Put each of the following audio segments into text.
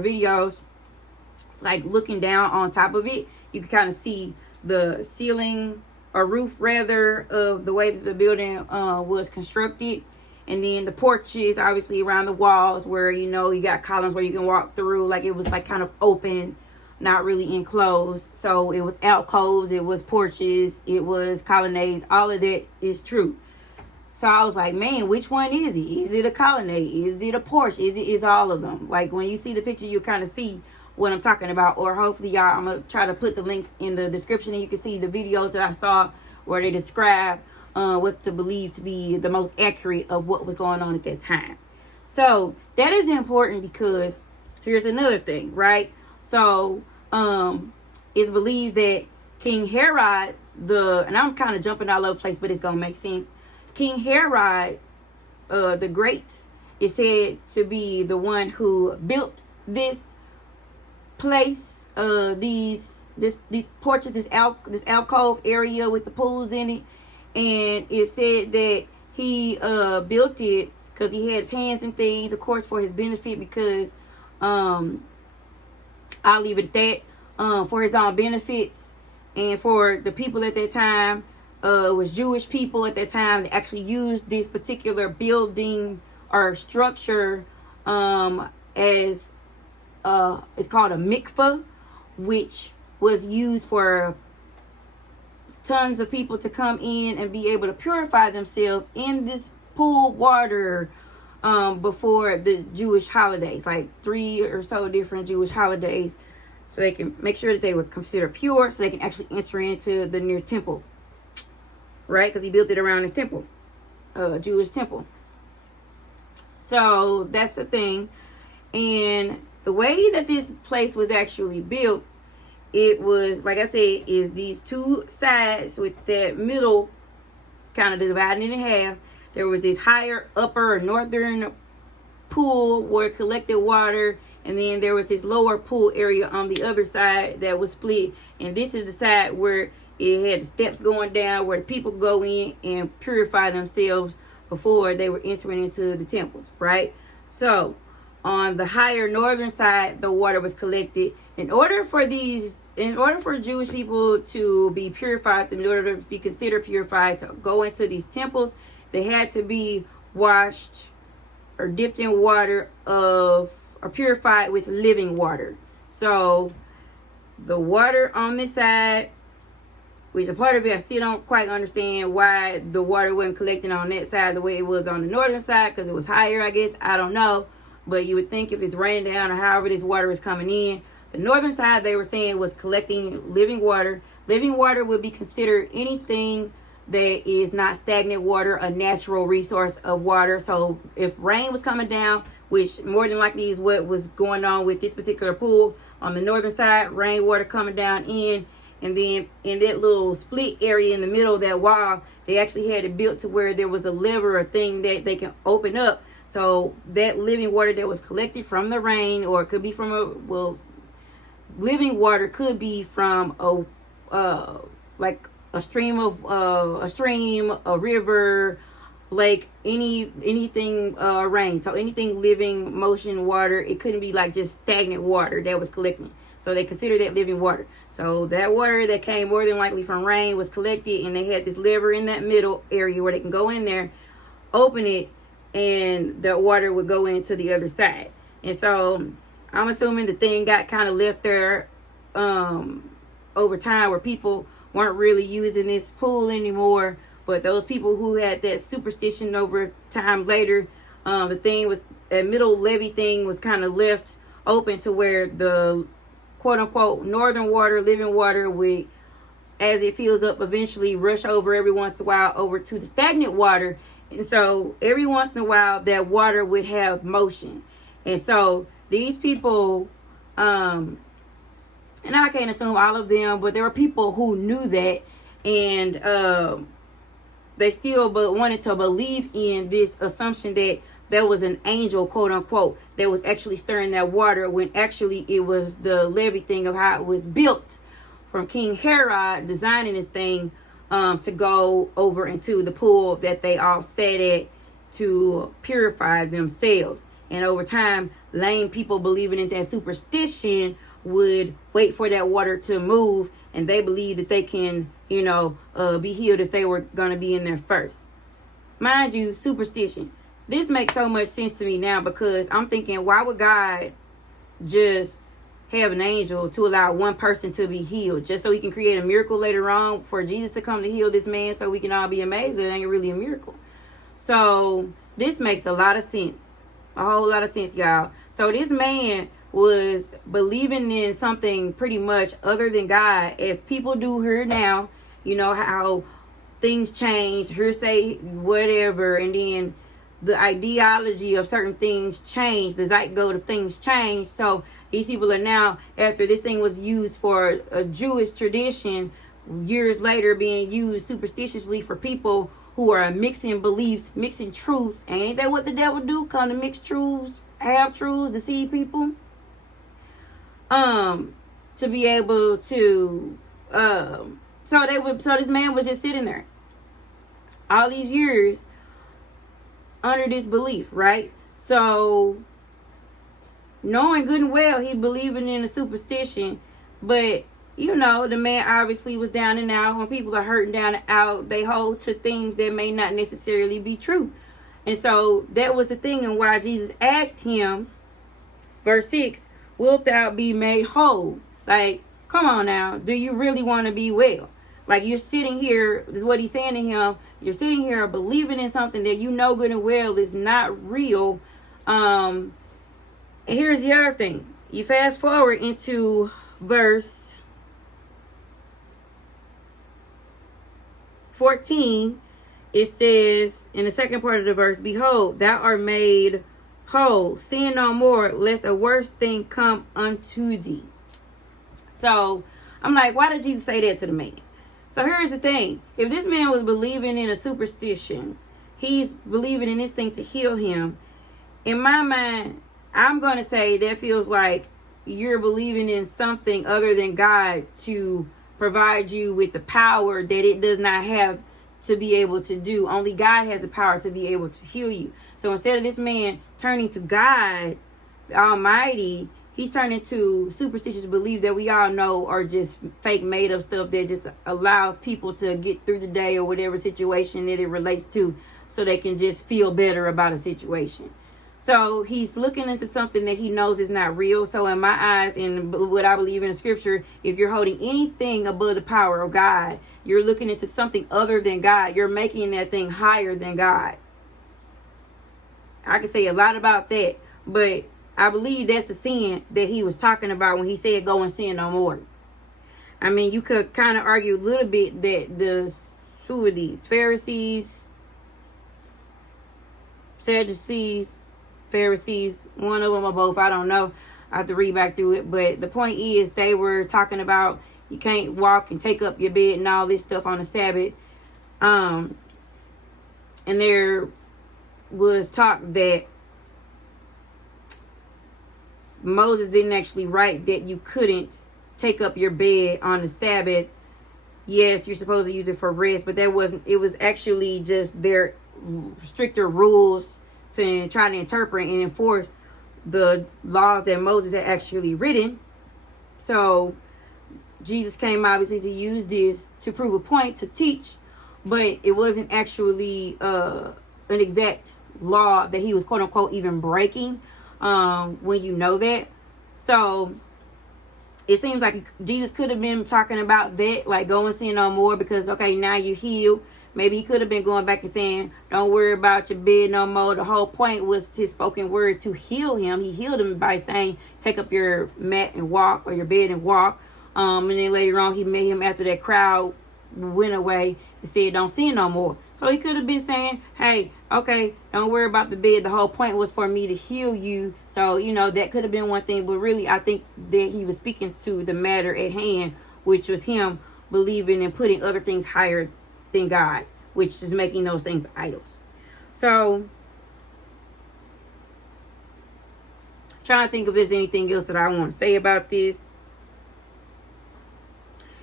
her videos, like looking down on top of it, you can kind of see the ceiling or roof rather of the way that the building was constructed. And then the porches obviously around the walls where, you know, you got columns where you can walk through, like it was like kind of open, not really enclosed. So it was alcoves, it was porches, it was colonnades. All of that is true. So I was like, man, which one is it? Is it a colonnade? Is it a porch? Is all of them? Like when you see the picture, you kind of see what I'm talking about. Or hopefully y'all, I'm going to try to put the links in the description and you can see the videos that I saw where they describe what's to believe to be the most accurate of what was going on at that time. So that is important because here's another thing, right? So it's believed that King Herod, and I'm kind of jumping all over the place, but it's going to make sense. King Herod the Great is said to be the one who built this place, these porches, this alcove area with the pools in it. And it said that he built it because he had his hands and things, of course, for his benefit, because I'll leave it at that, for his own benefits and for the people at that time. It was Jewish people at that time that actually used this particular building or structure as it's called a mikveh, which was used for tons of people to come in and be able to purify themselves in this pool water before the Jewish holidays, like 3 or so different Jewish holidays, so they can make sure that they were considered pure, so they can actually enter into the near temple, right? Because he built it around his temple, Jewish temple. So that's the thing. And the way that this place was actually built, it was, like I said, is these two sides with that middle kind of dividing it in half. There was this higher upper or northern pool where it collected water, and then there was this lower pool area on the other side that was split. And this is the side where it had the steps going down where people go in and purify themselves before they were entering into the temples, right? So on the higher northern side, the water was collected. In order for Jewish people to be purified, in order to be considered purified, to go into these temples, they had to be washed or dipped in water or purified with living water. So the water on this side, which a part of it I still don't quite understand why the water wasn't collecting on that side the way it was on the northern side, because it was higher, I guess. I don't know. But you would think if it's raining down or however this water is coming in, the northern side, they were saying, was collecting living water. Living water would be considered anything that is not stagnant water, a natural resource of water. So if rain was coming down, which more than likely is what was going on with this particular pool, on the northern side, rainwater coming down in, and then in that little split area in the middle of that wall, they actually had it built to where there was a lever or thing that they can open up. So that living water that was collected from the rain, or it could be from living water could be from like a stream, a river, lake, anything rain. So anything living, motion, water. It couldn't be like just stagnant water that was collecting. So they considered that living water. So that water that came more than likely from rain was collected, and they had this lever in that middle area where they can go in there, open it, and the water would go into the other side. And so I'm assuming the thing got kind of left there over time, where people weren't really using this pool anymore. But those people who had that superstition over time later, the thing was, that middle levee thing was kind of left open to where the quote unquote northern water, living water, would, as it fills up, eventually rush over every once in a while over to the stagnant water. And so every once in a while that water would have motion. And so these people, and I can't assume all of them, but there were people who knew that, and they still wanted to believe in this assumption that there was an angel, quote unquote, that was actually stirring that water, when actually it was the levee thing of how it was built from King Herod designing this thing to go over into the pool that they all sat at to purify themselves. And over time, lame people believing in that superstition would wait for that water to move, and they believe that they can, be healed if they were going to be in there first. Mind you, superstition. This makes so much sense to me now, because I'm thinking, why would God just have an angel to allow one person to be healed just so he can create a miracle later on for Jesus to come to heal this man so we can all be amazed? It ain't really a miracle. So this makes a lot of sense. A whole lot of sense, y'all. So this man was believing in something pretty much other than God, as people do here now. You know how things change, hearsay, whatever, and then the ideology of certain things change, the zeitgeist of things change. So these people are now, after this thing was used for a Jewish tradition, years later being used superstitiously for people who are mixing beliefs, mixing truths. And ain't that what the devil do? Come to mix truths, half truths, deceive people. To be able to, so this man was just sitting there all these years under this belief, right? So knowing good and well he believing in a superstition, but the man obviously was down and out. When people are hurting down and out, they hold to things that may not necessarily be true. And so that was the thing, and why Jesus asked him, verse 6, wilt thou be made whole? Like, come on now, do you really want to be well? Like, you're sitting here, this is what he's saying to him, you're sitting here believing in something that you know good and well is not real. And here's the other thing. You fast forward into verse 14, it says in the second part of the verse, behold, thou art made whole, sin no more, lest a worse thing come unto thee. So I'm like, why did Jesus say that to the man? So here's the thing. If this man was believing in a superstition, he's believing in this thing to heal him. In my mind, I'm going to say that feels like you're believing in something other than God to provide you with the power that it does not have to be able to do. Only God has the power to be able to heal you. So instead of this man turning to God, the Almighty, he's turning to superstitious beliefs that we all know are just fake, made up stuff that just allows people to get through the day or whatever situation that it relates to, so they can just feel better about a situation. So he's looking into something that he knows is not real. So in my eyes, and what I believe in the scripture, if you're holding anything above the power of God, you're looking into something other than God. You're making that thing higher than God. I can say a lot about that, but I believe that's the sin that he was talking about when he said go and sin no more. I mean, you could kind of argue a little bit that who are these? Pharisees, Sadducees, Pharisees, one of them or both, I don't know. I have to read back through it. But the point is, they were talking about you can't walk and take up your bed and all this stuff on the Sabbath. And there was talk that Moses didn't actually write that you couldn't take up your bed on the Sabbath. Yes, you're supposed to use it for rest, but that wasn't, it was actually just their stricter rules to try to interpret and enforce the laws that Moses had actually written. So Jesus came obviously to use this to prove a point, to teach, but it wasn't actually an exact law that he was quote unquote even breaking, when you know that. So it seems like Jesus could have been talking about that, like go and sin no more, because okay, now you healed. Maybe he could have been going back and saying, don't worry about your bed no more. The whole point was his spoken word to heal him. He healed him by saying, take up your mat and walk, or your bed and walk. And then later on, he met him after that crowd went away and said, don't sin no more. So he could have been saying, hey, okay, don't worry about the bed. The whole point was for me to heal you. So, you know, that could have been one thing. But really, I think that he was speaking to the matter at hand, which was him believing and putting other things higher than God, which is making those things idols. So, trying to think if there's anything else that I want to say about this.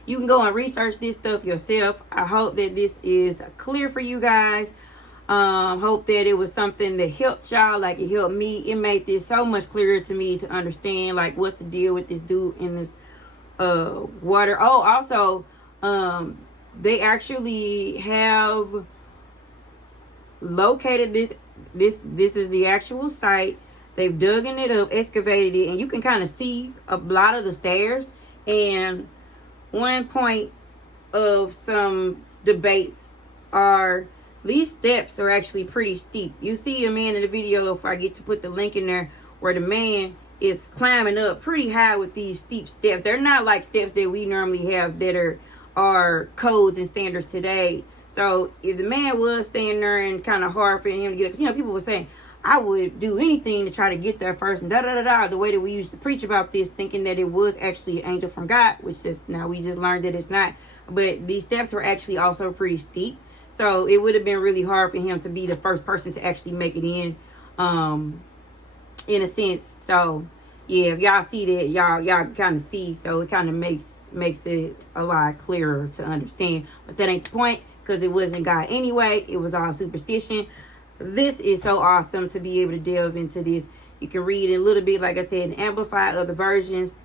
You can go and research this stuff yourself. I hope that this is clear for you guys. Hope that it was something that helped y'all, like it helped me. It made this so much clearer to me to understand, like, what's the deal with this dude in this water. Oh, also, they actually have located this is the actual site. They've dug it up, excavated it, and you can kind of see a lot of the stairs. And one point of some debates are these steps are actually pretty steep. You see a man in the video, if I get to put the link in there, where the man is climbing up pretty high with these steep steps. They're not like steps that we normally have that are codes and standards today. So if the man was staying there and kind of hard for him to get up, you know, people were saying, I would do anything to try to get there first, and the way that we used to preach about this, thinking that it was actually an angel from God, which just now we just learned that it's not. But these steps were actually also pretty steep, so it would have been really hard for him to be the first person to actually make it in a sense. So yeah, if y'all see that, y'all kind of see, so it kind of makes it a lot clearer to understand. But that ain't the point, because it wasn't God anyway. It was all superstition. This is so awesome to be able to delve into this. You can read it a little bit, like I said, and amplify other versions.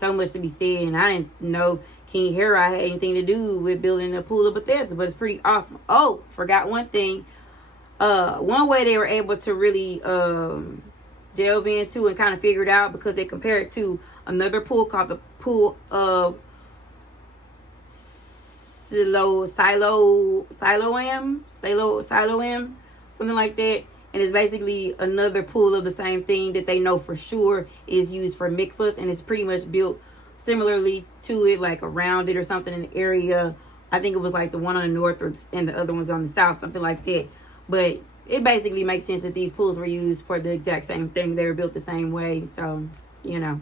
So much to be said, and I didn't know King Herod had anything to do with building a pool of Bethesda, but it's pretty awesome. Oh, forgot one thing. One way they were able to really delve into and kind of figure it out, because they compare it to another pool called the pool of Siloam, something like that. And it's basically another pool of the same thing that they know for sure is used for mikvahs, and it's pretty much built similarly to it, like around it or something in the area. I think it was like the one on the north and the other one's on the south, something like that. But it basically makes sense that these pools were used for the exact same thing. They were built the same way. So, you know.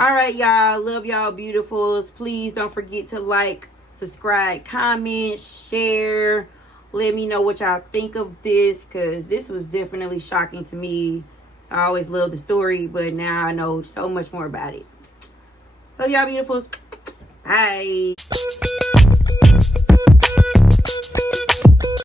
All right, y'all. Love y'all, beautifuls. Please don't forget to like, subscribe, comment, share. Let me know what y'all think of this, because this was definitely shocking to me. So I always love the story, but now I know so much more about it. Love y'all, beautifuls. Bye.